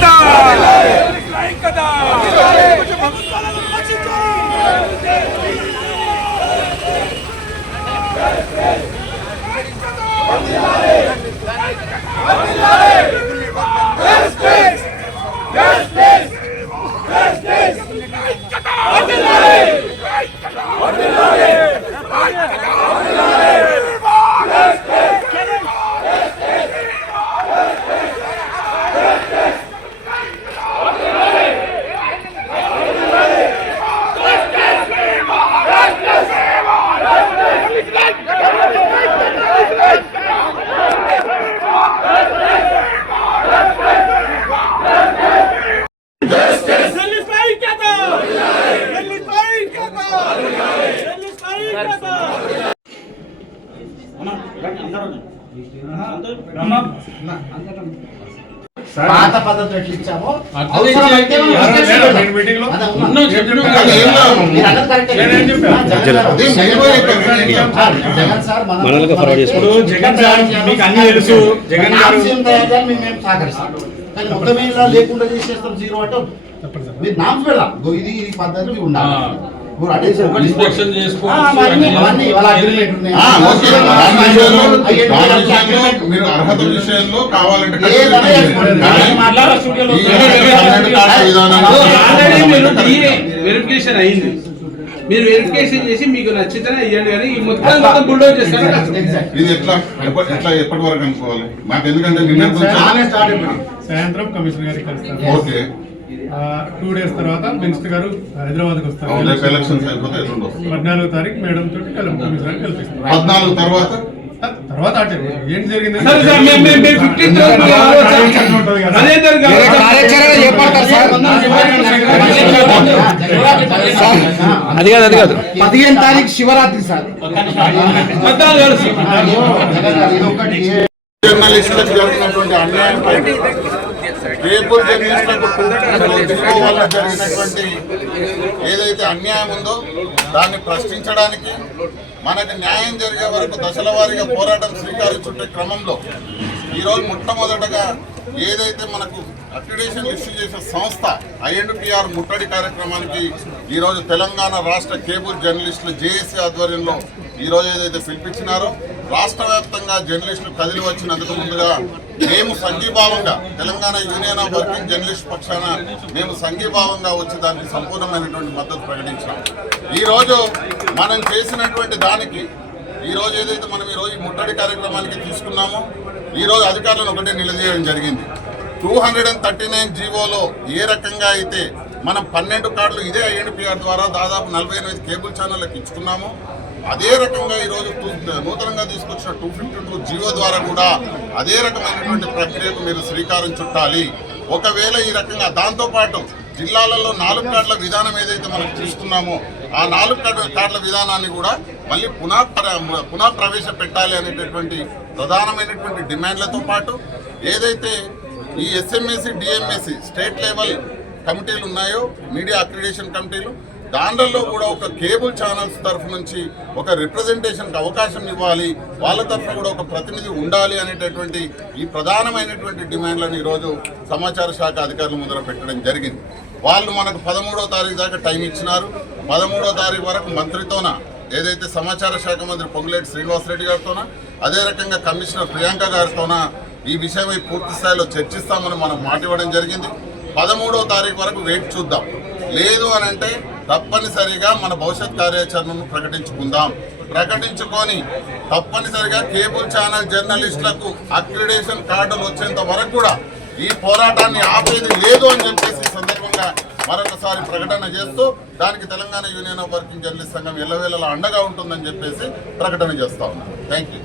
కదా ఐక్యత! పాత పద్ధతి ఎట్లా ఇచ్చామో అవసరమైతే. జగన్ సార్ మీకు అన్ని తెలుసు కానీ లేకుండా చేసేస్తాం జీరో అంటే. మీరు నామ్స్ పెడదాం ఇది పద్ధతి ఉండాలి ఇన్స్పెక్షన్ మీరు అర్హత విషయంలో కావాలంటే వెరిఫికేషన్ అయింది. మీరు వెరిఫికేషన్ చేసి మీకు నచ్చితేనే ఇవ్వండి కానీ ఈ మొత్తం మొత్తం బుల్డోజ్ చేస్తారు. ఇది ఎట్లా? ఎట్లా? ఎప్పటి వరకు అనుకోవాలి మాకు ఎందుకంటే నిన్న. సాయంత్రం కమిషనర్ గారికి ఓకే. టూ డేస్ తర్వాత మినిస్టర్ గారు హైదరాబాద్కి రేపు వస్తారు పద్నాలుగు తారీఖు మేడం తోటి పద్నాలుగు తర్వాత తర్వాత అటే ఏంటి జరిగింది అదే కాదు అది కాదు పదిహేను తారీఖు శివరాత్రి సార్ జర్నలిస్టులకు జరిగినటువంటి అన్యాయంపై రేపు వల్ల జరిగినటువంటి ఏదైతే అన్యాయం ఉందో దాన్ని ప్రశ్నించడానికి మనకు న్యాయం జరిగే వరకు దశల వారీగా పోరాటం స్వీకరించుంటే క్రమంలో ఈరోజు మొట్టమొదటగా ఏదైతే మనకు అక్రిడేషన్ ఇష్యూ చేసే సంస్థ ఐఎన్పిఆర్ ముట్టడి కార్యక్రమానికి ఈరోజు తెలంగాణ రాష్ట్ర కేబుల్ జర్నలిస్టులు జేఏసీ ఆధ్వర్యంలో ఈరోజు ఏదైతే పిలిపించినారో రాష్ట్ర వ్యాప్తంగా జర్నలిస్టులు కదిలి వచ్చినందుకు ముందుగా మేము సంఘీభావంగా Telangana union of working journalist పక్షాన మేము సంఘీభావంగా వచ్చి దానికి సంపూర్ణమైనటువంటి మద్దతు ప్రకటించాం ఈ రోజు మనం చేసినటువంటి దానికి ఈరోజు ఏదైతే మనం ఈ రోజు ముట్టడి కార్యక్రమానికి తీసుకున్నామో ఈరోజు అధికారులను ఒకటే నిలదీయడం జరిగింది. Two hundred and thirty nine జీవోలో ఏ రకంగా అయితే మనం పన్నెండు కార్డులు ఇదే ఐఎన్పిఆర్ ద్వారా దాదాపు నలభై ఎనిమిది కేబుల్ ఛానళ్ళకి ఇచ్చుకున్నాము అదే రకంగా ఈరోజు టూ- నూతనంగా తీసుకొచ్చిన టూ ఫిఫ్టీ టూ జీవో ద్వారా కూడా అదే రకమైనటువంటి ప్రక్రియకు మీరు శ్రీకారం చుట్టాలి. ఒకవేళ ఈ రకంగా దాంతోపాటు జిల్లాలలో నాలుగు కార్డుల విధానం ఏదైతే మనం చూస్తున్నామో ఆ నాలుగు కార్డు కార్డుల విధానాన్ని కూడా మళ్ళీ పునః పునః ప్రవేశపెట్టాలి అనేటటువంటి ప్రధానమైనటువంటి డిమాండ్లతో పాటు ఏదైతే ఈ ఎస్ఎంఎస్సి డిఎంఎస్సి స్టేట్ లెవెల్ కమిటీలు ఉన్నాయో మీడియా అక్రిడేషన్ కమిటీలు దాంట్లో కూడా ఒక కేబుల్ ఛానల్స్ తరఫు నుంచి ఒక రిప్రజెంటేషన్కి అవకాశం ఇవ్వాలి. వాళ్ళ తరఫున కూడా ఒక ప్రతినిధి ఉండాలి అనేటటువంటి ఈ ప్రధానమైనటువంటి డిమాండ్లను ఈరోజు సమాచార శాఖ అధికారుల ముందర పెట్టడం జరిగింది. వాళ్ళు మనకు పదమూడో తారీఖు దాకా టైం ఇచ్చినారు. పదమూడో తారీఖు వరకు మంత్రితోన ఏదైతే సమాచార శాఖ మంత్రి పొంగులేటి శ్రీనివాసరెడ్డి గారితోన అదే రకంగా కమిషనర్ ప్రియాంక గారితోన ఈ విషయమై పూర్తి స్థాయిలో చర్చిస్తామని మనం మాట ఇవ్వడం జరిగింది. పదమూడో తారీఖు వరకు వెయిట్ చూద్దాం. లేదు అని అంటే తప్పనిసరిగా మన భవిష్యత్ కార్యాచరణను ప్రకటించుకుందాం. ప్రకటించుకొని తప్పనిసరిగా కేబుల్ ఛానల్ జర్నలిస్టులకు అక్రిడేషన్ కార్డులు వచ్చేంత వరకు కూడా ఈ పోరాటాన్ని ఆపేది లేదు అని చెప్పేసి సందర్భంగా మరొకసారి ప్రకటన చేస్తూ దానికి Telangana union of working journalist సంఘం ఎల్లవేళలా అండగా ఉంటుందని చెప్పేసి ప్రకటన చేస్తా ఉన్నాను థ్యాంక్ యూ